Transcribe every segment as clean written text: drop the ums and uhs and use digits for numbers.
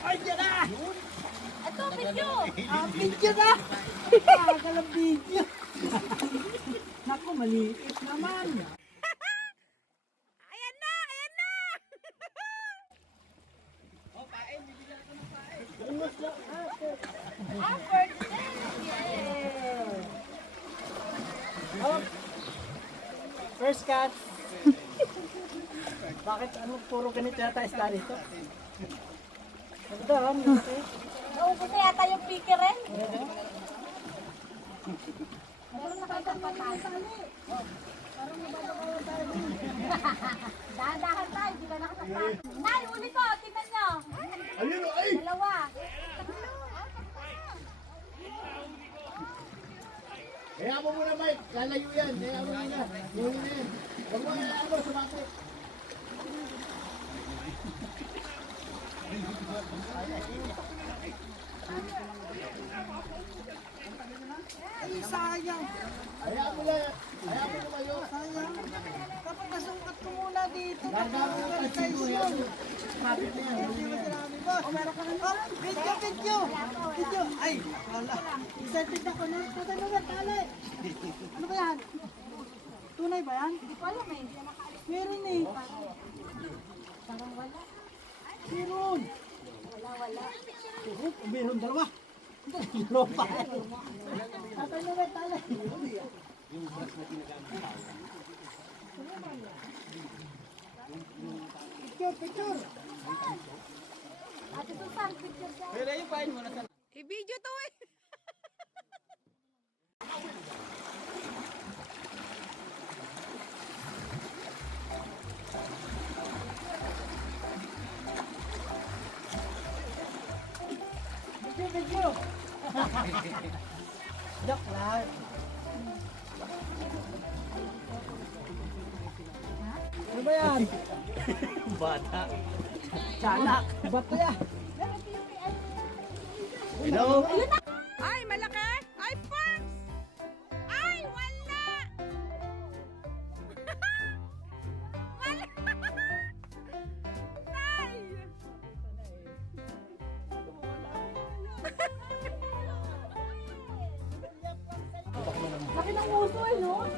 Ay, yan na! Ito, video! Ah, video na! Kagalang video! Naku, maliit naman! Ayan na! Ayan na! Oh, pain! Bibigyan ko ng pain! Ah, birthday! Yay! Oh. First cut! Bakit ano puro ganito yata isda dito? Ito, okay. Naubos na yata yung pikirin. Meron na kayo ng patali. Dahan-dahan tayo, di ba nakasaktan? Nay, uli ko, tingnan nyo. Ayun o, ay! Dalawa. Kaya mo muna, Mike. Lalayo yan. Kaya mo muna. Huli na yan. Huwag mo na mo, sumakit. Ay, sayang! Kaya mo na. Kaya mo lumayo. Sayang! Kapag nasukat ko muna dito, Gagawin mo kasi mo yan. Sumakit na yan. hindi mo sinabi, boss. Video, video! Video! Ay, wala. Excited ako na. Tatalo ba, tali? Ano ba yan? Tunay ba yan? Hindi ko alam eh. Meron eh. Parang wala. Meron. Wala. Meron dalawa. Dalawa pa. Tatalo ba, tali? Picture, picture. Ate Susan, picture siya. I-video to eh. Video, video. Joke lang. Ano ba yan? Bata. Tiyanak. Bato yan. Hello? Ay, malaki. Ay, Forbes. Ay, wala. Wala. Ay. Laki ng uso eh, no?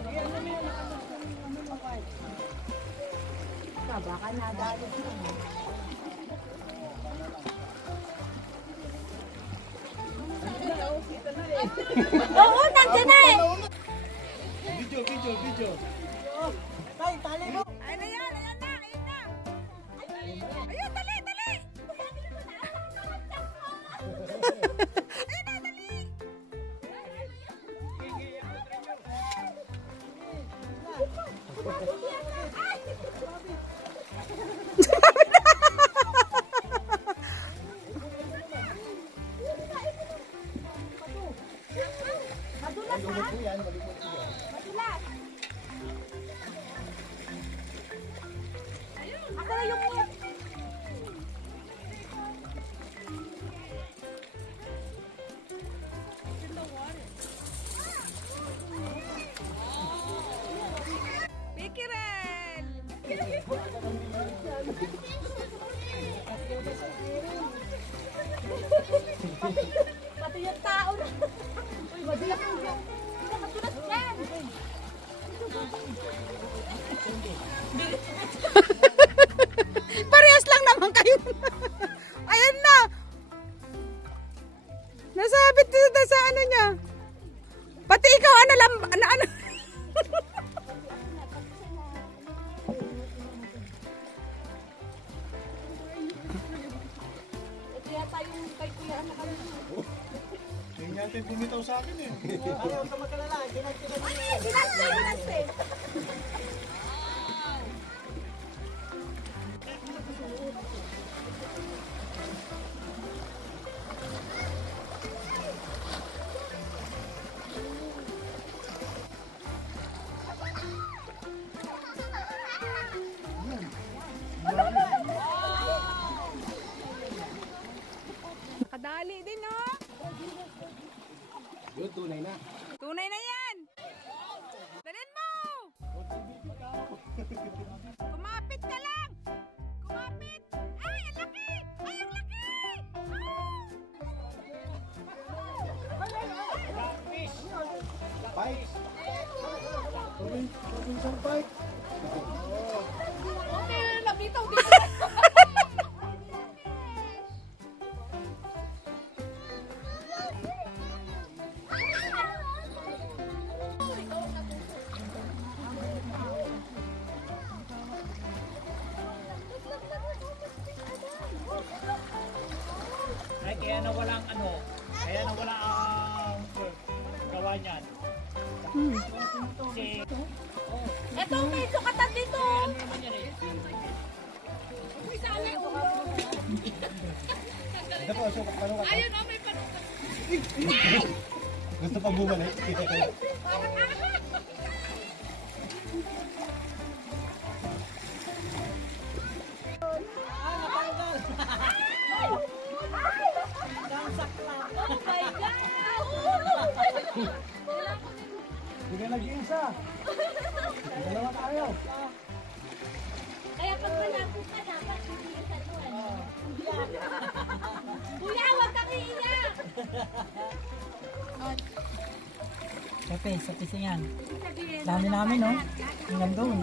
Baka nadali siya. Oo, nandiyan na eh. Video, video, video. Tay, tali mo. Ay, na yan. Ayan na. Ayan na. Ayun, dali, dali. Ayun na, dali. Madulas ha? Madulas. Ako na yung... Pikirel. Pati yung tao na. Uy, madulas yung... Hindi na madulas yan. Parehas lang naman kayo. Ayan na. Nasabit dito sa ano niya. Pati ikaw, ano lang, ano. Ito yata yung kay Kuya Anak kami. Hindi natin bumitaw sa akin eh. Ayaw ka magkalala. Ginagtigan mo. Ginanse, ginanse. Kadali din, no? Yun, tunay na. Tunay na yan. Dalhin mo. Kumapit ka lang. Kumapit. Ay, ang laki. Ay, ang laki. isang bite. Okay, nabitaw dito. Ay, kaya nawala ang ano, kaya nawala ang gawa niyan. Kasi, Ito, may sukatan dito. ano naman yan eh. Uy, sana yung ulo. Ito po, sukat pa nukat. Ayun, oh, may panukat. Gusto pa bumalik. Parang ahas. Oh my God! Sige nag-iisa. Dalawa tayo. Kaya pag malapit ka, dapat hindi ka doon. Kuya, huwag kang iiyak! Pepe, sa pisingan. Sabihin, Dami namin, no? Hanggang doon.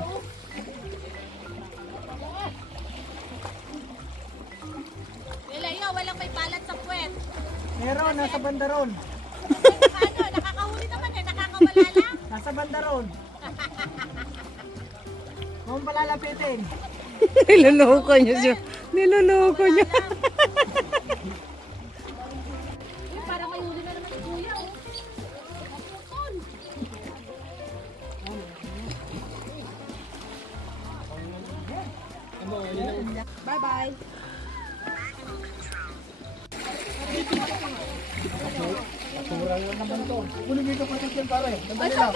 Leo, walang may balat sa puwet. Meron, nasa bandaron. Ano, nakakahuli naman eh, nakakawala lang. Nasa bandaron. Kung palalapitin. Niloloko niya siya. Niloloko niya. Uy, parang may huli na naman si Kuya, oh. Naputol. Bye-bye. Kurang lang naman to. Kunin mo ito patid yan pare. Nandali lang.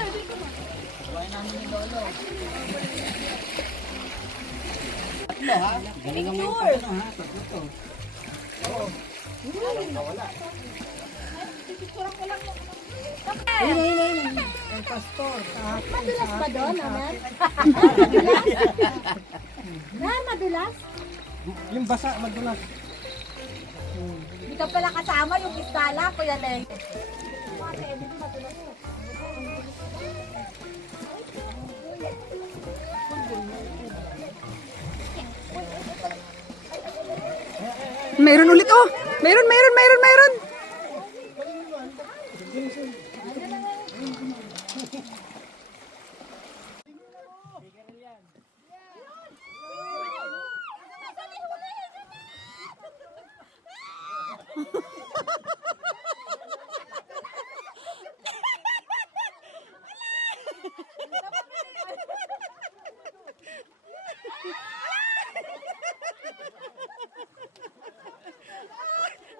Tatlo ha? Galingan mo yung patino ha? Tatlo to. Oo. Nawala. Ayun. Ang pastor. Madulas ba doon, Amer? Madulas? Yung basa, madulas. Hindi ka pala kasama yung iskala, Kuya Leng. Mayroon ulit oh. Mayroon.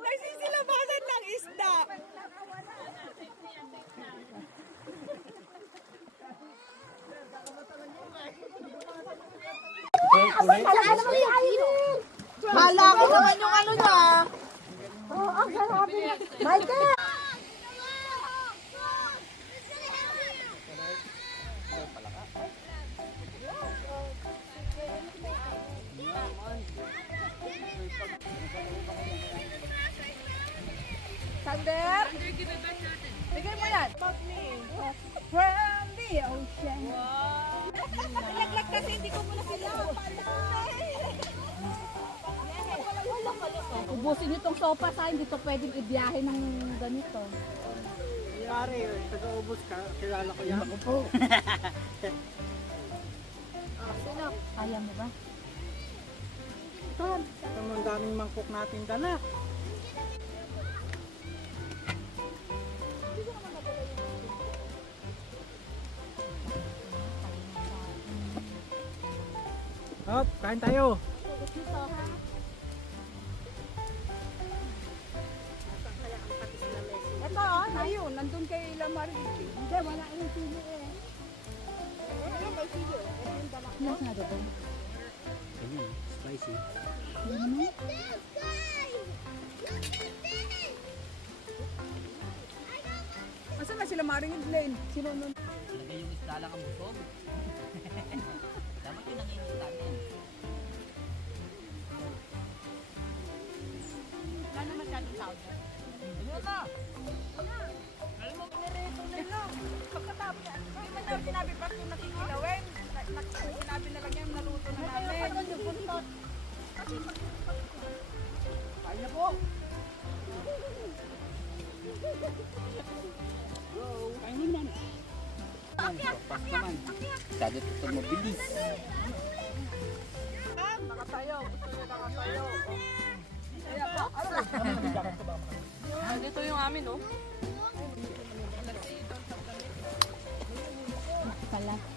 Nagsisilabasan ng isda. Hala ko naman yung ano niya. Oo, ang sarap niya. Michael! Sander? Bigay mo yan. From the ocean. Laglag kasi hindi ko muna sila. Ubusin itong sopa sa hindi to pwedeng ibiyahe ng ganito. Yari, taga-ubos ka. Kilala ko yan. Ako po. Sino? Kaya mo ba? Ito, ang daming mangkok natin dala. Hop, kain tayo. Ito, ayun, nandun kay Lamar. Hindi, wala yung sili eh. May sili. Yes, nga doon. Spicy. Asan na sila Maring Lane? Sino nun? Talaga yung isda lang ang busog. Dapat yung nanginginta din. Wala na masyadong tao dyan. Ano na? Pagkatapos, hindi man daw sinabi pa kung nakikilawin. Sinabi na lang yan, naluto na namin. Kaya po. Pas naman. Masyado ito mabilis. Nakatayo. Gusto niya nakatayo. Kaya po. Dito yung amin, oh. Pala.